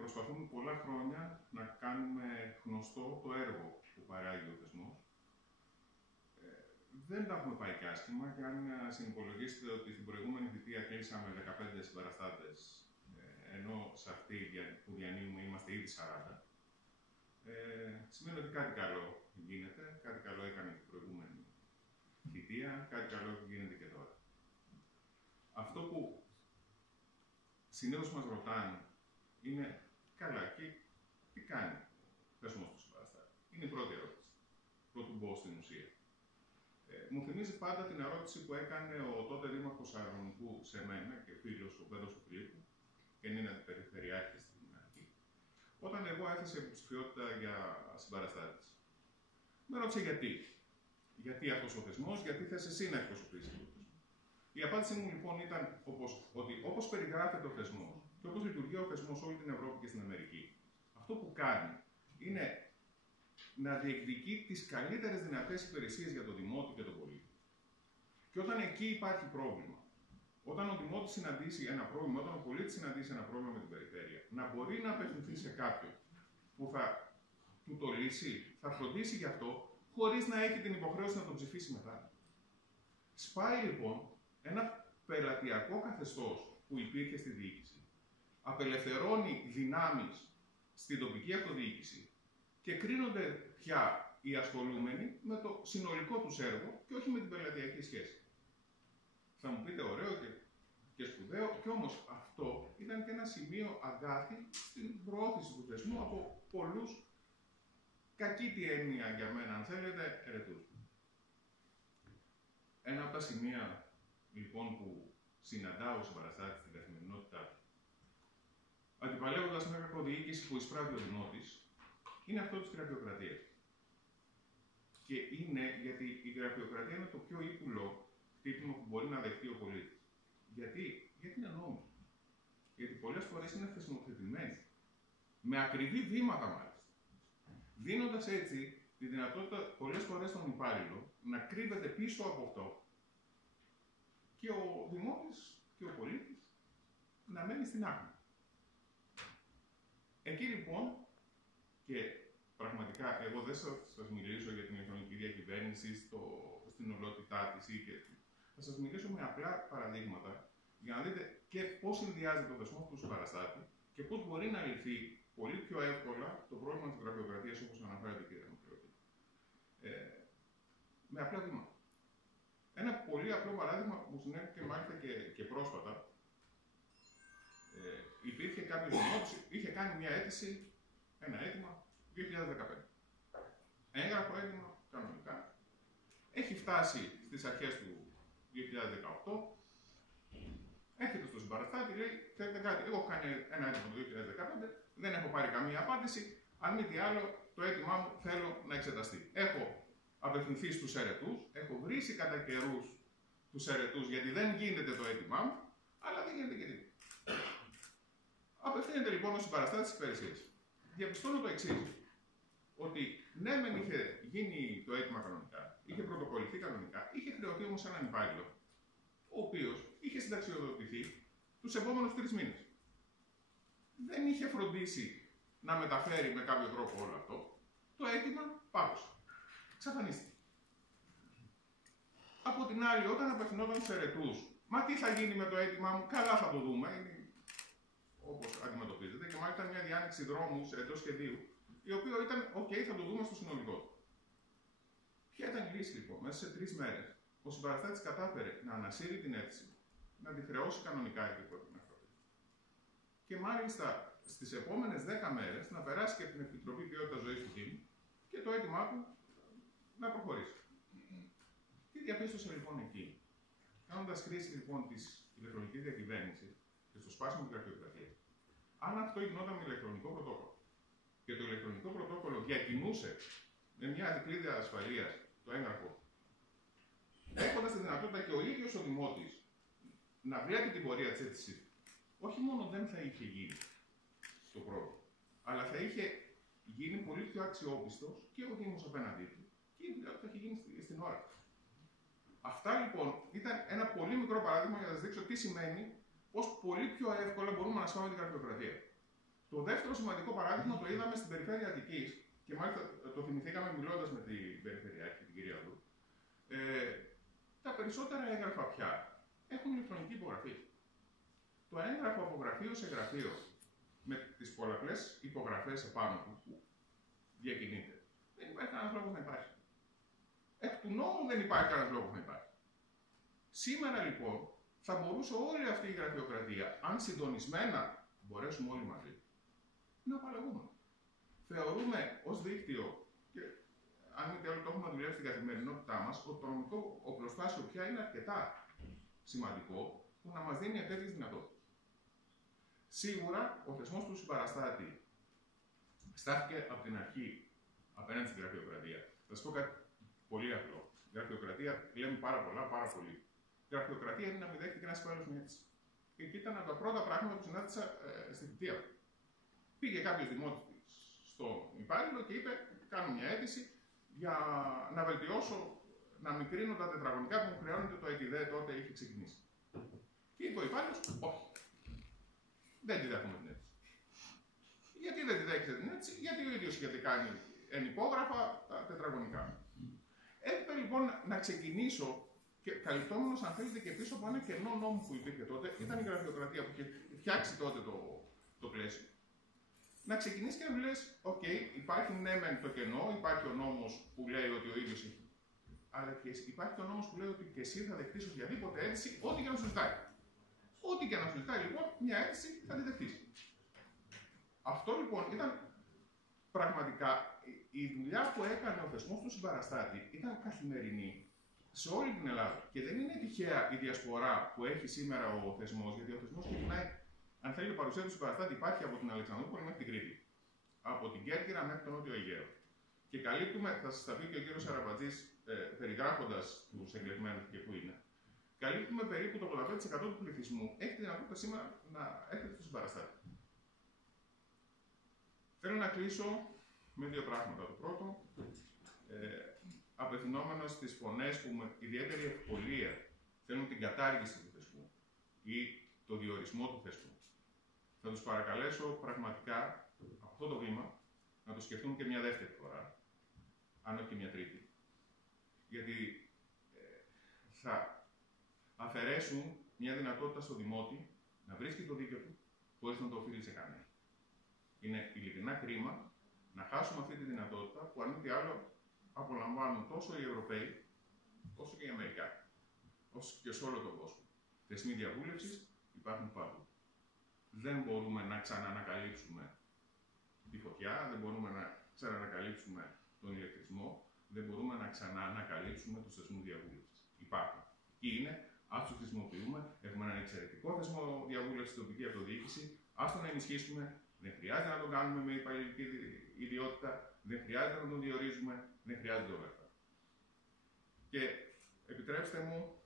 προσπαθούμε πολλά χρόνια να κάνουμε γνωστό το έργο που παράγει ο θεσμός. Δεν τα έχουμε πάει και άσχημα, και αν συνυπολογίσετε ότι στην προηγούμενη θητεία κλείσαμε 15 συμπαραστάτες, ενώ σε αυτή που διανύουμε είμαστε ήδη 40, σημαίνει ότι κάτι καλό γίνεται, κάτι καλό έκανε την προηγούμενη θητεία, κάτι καλό γίνεται και τώρα. Αυτό που συνήθως μας ρωτάνε είναι, καλά, και τι κάνει ο θεσμός του συμπαραστάτη? Είναι η πρώτη ερώτηση, πρώτου μπω στην ουσία. Μου θυμίζει πάντα την ερώτηση που έκανε ο τότε δήμαρχος Αρωνικού σε μένα και φίλος ο Πέτρος του Φιλίππου, και είναι αντιπεριφερειάρχης στην αρχή, όταν εγώ έθεσα υποψηφιότητα για συμπαραστάτης. Με ρώτησε γιατί. Γιατί αυτός ο θεσμός, γιατί θες εσύ να εκπροσωπήσεις τον θεσμό? Η απάντησή μου λοιπόν ήταν ότι όπως περιγράφεται ο θεσμός και όπως λειτουργεί ο θεσμός σε όλη την Ευρώπη και στην Αμερική, αυτό που κάνει είναι να διεκδικεί τις καλύτερες δυνατές υπηρεσίες για το δημότη και τον πολίτη. Και όταν εκεί υπάρχει πρόβλημα, όταν ο δημότης συναντήσει ένα πρόβλημα, όταν ο πολίτης συναντήσει ένα πρόβλημα με την περιφέρεια, να μπορεί να απευθυνθεί σε κάποιον που θα του το λύσει, θα φροντίσει γι' αυτό, χωρίς να έχει την υποχρέωση να τον ψηφίσει μετά. Σπάει λοιπόν ένα πελατειακό καθεστώς που υπήρχε στη διοίκηση, απελευθερώνει δυνάμεις στην τοπική αυτοδιοίκηση και κρίνονται πια οι ασχολούμενοι με το συνολικό τους έργο και όχι με την πελατειακή σχέση. Θα μου πείτε ωραίο και σπουδαίο, και όμως αυτό ήταν και ένα σημείο αγκάθι στην προώθηση του θεσμού από πολλούς, κακή τη έννοια για μένα, αν θέλετε, ερετούς. Ένα από τα σημεία λοιπόν που συναντάω ο συμπαραστάτης στην καθημερινότητά του, αντιπαλεύοντας μια κακοδιοίκηση που εισπράττει ο δημότης, είναι αυτό της γραφειοκρατίας. Και είναι γιατί η γραφειοκρατία είναι το πιο ύπουλο χτύπημα που μπορεί να δεχτεί ο πολίτης. Γιατί είναι νόμος. Γιατί πολλές φορές είναι θεσμοθετημένη. Με ακριβή βήματα μάλιστα. Δίνοντας έτσι τη δυνατότητα πολλές φορές στον υπάλληλο να κρύβεται πίσω από αυτό και ο δημότης και ο πολίτης να μένει στην άκρη. Εκεί λοιπόν, και πραγματικά εγώ δεν σας μιλήσω για την ηλεκτρονική διακυβέρνηση στην ολότητά της θα σας μιλήσω με απλά παραδείγματα για να δείτε και πώς συνδυάζεται το θεσμό του συμπαραστάτη και πώς μπορεί να λυθεί πολύ πιο εύκολα το πρόβλημα της γραφειοκρατίας, όπως αναφέρατε, κύριε Δημοκρατή. Με απλά βήματα. Ένα πολύ απλό παράδειγμα που συνέβη και μάλιστα και πρόσφατα. Υπήρχε κάποιος δημότης, είχε κάνει μια αίτηση, ένα αίτημα 2015. Έγραφο αίτημα κανονικά. Έχει φτάσει στις αρχές του 2018. Έρχεται στο συμπαραστάτη, λέει: θέλετε κάτι? Εγώ έχω κάνει ένα αίτημα το 2015, δεν έχω πάρει καμία απάντηση. Αν μη τι άλλο, το αίτημά μου θέλω να εξεταστεί. Έχω απευθυνθεί στους αιρετούς, έχω βρήσει κατά καιρούς τους αιρετούς γιατί δεν γίνεται το αίτημά μου, αλλά δεν γίνεται και τίποτα. Απευθύνεται λοιπόν ο συμπαραστάτης της υπηρεσίας. Διαπιστώνω το εξής: ότι ναι, μεν είχε γίνει το αίτημα κανονικά, είχε πρωτοκολληθεί κανονικά, είχε χρεωθεί όμως έναν υπάλληλο, ο οποίος είχε συνταξιοδοτηθεί τους επόμενους 3 μήνες. Δεν είχε φροντίσει να μεταφέρει με κάποιο τρόπο όλο αυτό. Το αίτημα πάγωσε. Εξαφανίστηκε. Από την άλλη, όταν απευθυνόταν στους αιρετούς, μα τι θα γίνει με το αίτημά μου, καλά θα το δούμε, όπως αντιμετωπίζεται, και μάλιστα μια διάνοιξη δρόμου εντός σχεδίου, η οποία ήταν, OK, θα το δούμε στο συνολικό. Ποια ήταν η λύση λοιπόν? Μέσα σε 3 μέρες, ο συμπαραστάτης κατάφερε να ανασύρει την αίτηση, να τη χρεώσει κανονικά εκεί που έπρεπε να χρεώσει. Και μάλιστα στις επόμενες 10 μέρες να περάσει και την Επιτροπή Ποιότητας Ζωής του Δήμου και το αίτημά του να προχωρήσει. Τι διαπίστωσε λοιπόν εκεί? Κάνοντας χρήση λοιπόν της ηλεκτρονικής διακυβέρνησης και στο σπάσιμο της γραφειοκρατίας, αν αυτό γινόταν με ηλεκτρονικό πρωτόκολλο και το ηλεκτρονικό πρωτόκολλο διακινούσε με μια δικλείδια ασφαλείας το έγγραφο, έχοντας τη δυνατότητα και ο ίδιος ο δημότης να βλέπει την πορεία της αίτησης, όχι μόνο δεν θα είχε γίνει το πρόβλημα, αλλά θα είχε γίνει πολύ πιο αξιόπιστος και ο Δήμος απέναντί του και η δουλειά του θα είχε γίνει στην ώρα. Αυτά λοιπόν ήταν ένα πολύ μικρό παράδειγμα για να σας δείξω τι σημαίνει, πως πολύ πιο εύκολα μπορούμε να σπάμε την γραφειοκρατία. Το δεύτερο σημαντικό παράδειγμα το είδαμε στην περιφέρεια Αττικής και μάλιστα το θυμηθήκαμε μιλώντας με την Περιφερειάρχη, την κυρία Δου. Τα περισσότερα έγγραφα πια έχουν ηλεκτρονική υπογραφή. Το έγγραφο από γραφείο σε γραφείο με τις πολλαπλές υπογραφές επάνω του που διακινείται, δεν υπάρχει κανένας λόγος να υπάρχει. Εκ του νόμου δεν υπάρχει κανένας λόγος να υπάρχει. Σήμερα λοιπόν θα μπορούσε όλη αυτή η γραφειοκρατία, αν συντονισμένα μπορέσουμε όλοι μαζί, να απαλλαγούμε. Θεωρούμε ως δίκτυο, και αν μη τι άλλο το έχουμε δουλέψει στην καθημερινότητά μας, ότι το νομικό οπλοστάσιο πια είναι αρκετά σημαντικό που να μας δίνει τέτοιες δυνατότητες. Σίγουρα ο θεσμός του συμπαραστάτη στάθηκε από την αρχή απέναντι στην γραφειοκρατία. Θα σας πω κάτι πολύ απλό. Γραφειοκρατία λέμε πάρα πολλά, πάρα πολύ. Γραφειοκρατία είναι να μην δέχεται κανένα υπάλληλο μια αίτηση. Και εκεί ήταν από τα πρώτα πράγματα που συνάντησα στη θητεία μου. Πήγε κάποιο δημότης στον υπάλληλο και είπε: κάνω μια αίτηση για να βελτιώσω, να μικρύνω τα τετραγωνικά που μου χρεώνεται το ΕΤΙΔΕ, τότε είχε ξεκινήσει. Και είπε ο υπάλληλος: όχι. Δεν τη δέχομαι την αίτηση. Γιατί δεν τη δέχεται την αίτηση? Γιατί ο ίδιος είχε κάνει ενυπόγραφα τα τετραγωνικά. Έπρεπε λοιπόν να ξεκινήσω, και καλυπτόμενος αν θέλετε και πίσω από ένα κενό νόμο που υπήρχε τότε, ήταν η γραφειοκρατία που είχε φτιάξει τότε το πλαίσιο. Να ξεκινήσει και να μου λες: OK, υπάρχει ναι μεν το κενό, υπάρχει ο νόμος που λέει ότι ο ίδιος έχει. Αλλά και υπάρχει ο νόμος που λέει ότι και εσύ θα δεχτείς οποιαδήποτε αίτηση, ό,τι και να σου ζητάει. Ό,τι και να σου ζητάει λοιπόν μια αίτηση θα τη δεχτείς. Αυτό λοιπόν ήταν πραγματικά η δουλειά που έκανε ο θεσμός του συμπαραστάτη, ήταν καθημερινή σε όλη την Ελλάδα. Και δεν είναι τυχαία η διασπορά που έχει σήμερα ο θεσμός, γιατί ο θεσμός ξεκινάει, αν θέλει, η παρουσία του συμπαραστάτη υπάρχει από την Αλεξανδρούπολη μέχρι την Κρήτη. Από την Κέρκυρα μέχρι τον Νότιο Αιγαίο. Και καλύπτουμε, θα σας τα πει και ο κύριος Αραπατζής, περιγράφοντας τους εγκλεγμένους και πού είναι, καλύπτουμε περίπου το 85% του πληθυσμού. Έχει τη δυνατότητα σήμερα να έρχεται στο συμπαραστάτη. Θέλω να κλείσω με δύο πράγματα. Το πρώτο, απευθυνόμενο στις φωνές που με ιδιαίτερη ευκολία θέλουν την κατάργηση του θεσμού ή το διορισμό του θεσμού. Θα τους παρακαλέσω πραγματικά από αυτό το βήμα να το σκεφτούν και μια δεύτερη φορά, αν όχι και μια τρίτη. Γιατί θα αφαιρέσουν μια δυνατότητα στο δημότη να βρίσκει το δίκαιο του χωρίς να το οφείλει σε κανένα. Είναι ειλικρινά κρίμα να χάσουμε αυτή τη δυνατότητα που αν μη τι άλλο απολαμβάνουν τόσο οι Ευρωπαίοι, όσο και οι Αμερικάνοι, όσο και σε όλο τον κόσμο. Θεσμοί διαβούλευσης υπάρχουν παντού. Δεν μπορούμε να ξαναανακαλύψουμε τη φωτιά, δεν μπορούμε να ξαναανακαλύψουμε τον ηλεκτρισμό, δεν μπορούμε να ξαναανακαλύψουμε τους θεσμούς διαβούλευσης. Υπάρχουν. Εκεί είναι, ας τους χρησιμοποιούμε. Έχουμε έναν εξαιρετικό θεσμό διαβούλευσης στην τοπική αυτοδιοίκηση. Ας τον ενισχύσουμε. Δεν χρειάζεται να τον κάνουμε με υπαλληλική ιδιότητα. Δεν χρειάζεται να τον διορίζουμε. Δεν χρειάζεται όλα αυτά. Και επιτρέψτε μου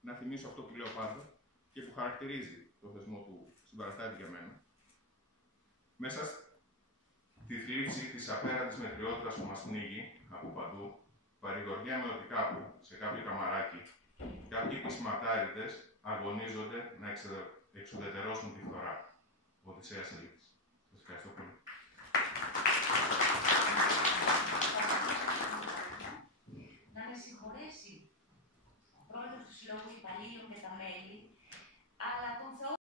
να θυμίσω αυτό που λέω πάντα και που χαρακτηρίζει το θεσμό του συμπαραστάτη για μένα. Μέσα στη θλίψη της απέραντης μετριότητας που μας πνίγει από παντού, παρηγοριέμαι ότι κάπου, σε κάποιο καμαράκι, κάποιοι πεισματάριδες αγωνίζονται να εξουδετερώσουν τη φθορά. Οδυσσέας Ελίτης. Σας ευχαριστώ πολύ. Να με συγχωρέσει ο πρόεδρος του Συλλόγου Υπαλλήλων και τα μέλη